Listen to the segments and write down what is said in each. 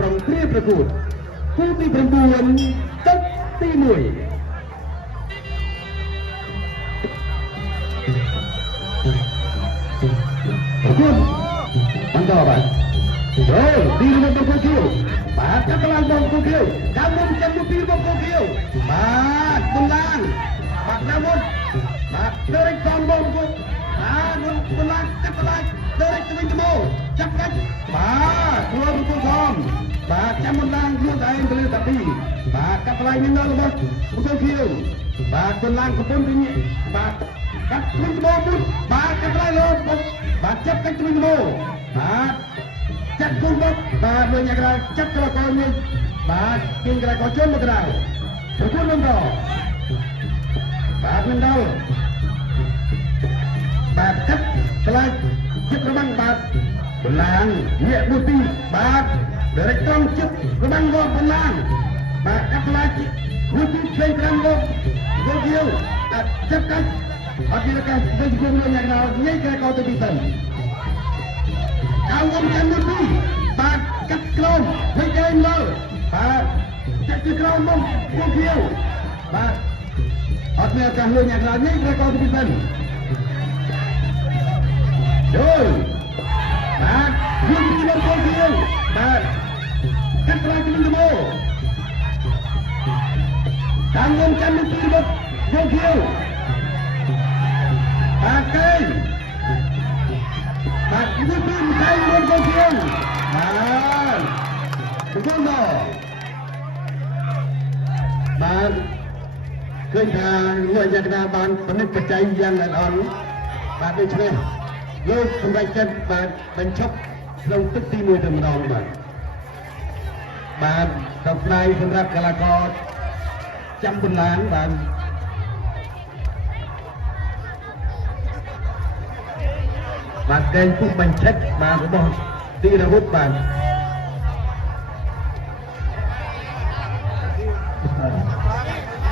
ប្រំព្រៀបប្រកួតគូទី9ទឹកទី1ប្រកួតបន្តបាទចូលទីរបស់បង្គោលខៀវបាទកាត់ឡើងបង្គោលខៀវកាត់មុនចាំពីបង្គោលខៀវបាទបន្លាងបាទណាមុនបាទទៅរកសំបង្គោលមុនបន្លាងកាត់ឡើងទៅរកទៅវិញទៅមកចាប់កាច់បាទធ្វើបង្គោលសំបាទចាំបន្លាងខ្លួនឯងទៅលើតាពីបាទកាត់ឡើងមានដល់របស់បង្គោលខៀវបាទបន្លាងកំពុងទៅនេះបាទកាត់វិញទៅមកមុនបាទកាត់ឡើងលើបាទចាប់កាច់ទៅវិញទៅមកបាទចាត់គុំមកបាទលើញ៉ាំក្រៅចាត់ក្រកយមួយបាទគៀងក្រកយជន់មកក្រៅប្រគល់បន្តបាទមិនដល់បាទកាត់ឆ្លាញ់ចិត្តរបាំងបាទបន្លាងញាក់មួយទីបាទដរិចត្រង់ចិត្តរបាំងមកបន្លាងបាទកាត់ឆ្លាញ់មួយទីផ្សេងខាងមកយកទៀតបាទចាប់កាច់អត់មានការវិញគុំលើញ៉ាំក្រៅញ៉ៃក្រកទៅទីសិនเอาวนกันមួយទីបាទកាត់ក្រោមវិញឯងមើលបាទចាក់ពីក្រោមមកពួកខៀវបាទអត់មានឱកាសលុយញ៉ាំក្រោយនេះក្រោយទៅពីសិនចូលបាទវិញពីមកពួកខៀវបាទកាត់ក្រោយទៅវិញទៅមកតាមวนกันមួយទីមកពួកខៀវបាទកេងបាទមួយទីថៃមកពួកខៀវបាទប្រគល់មកបាទឃើញថាលោកអាចារ្យបានពិនិត្យបច្ច័យយ៉ាងល្អិតបាទដូច្នេះលោកសម្រាប់ចិត្តបាទបញ្ឈប់ក្នុងទឹកទី1តែម្ដងបាទដល់ផ្នែកសម្រាប់កីឡាករចាំបន្លាងបាទកែងពុះបញ្ឆិតបាទរបស់ទីរវុធបាទ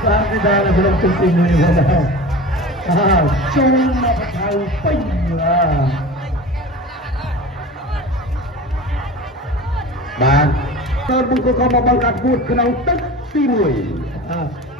បាទទីដល់ក្នុងទឹកទី1នេះបាទចូលមកថៅពេញបាទតើបង្គោលក៏មកបង្កាត់ពួតក្នុងទឹកទី1